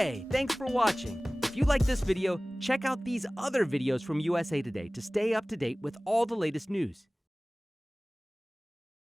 Hey, thanks for watching. If you like this video, check out these other videos from USA Today to stay up to date with all the latest news.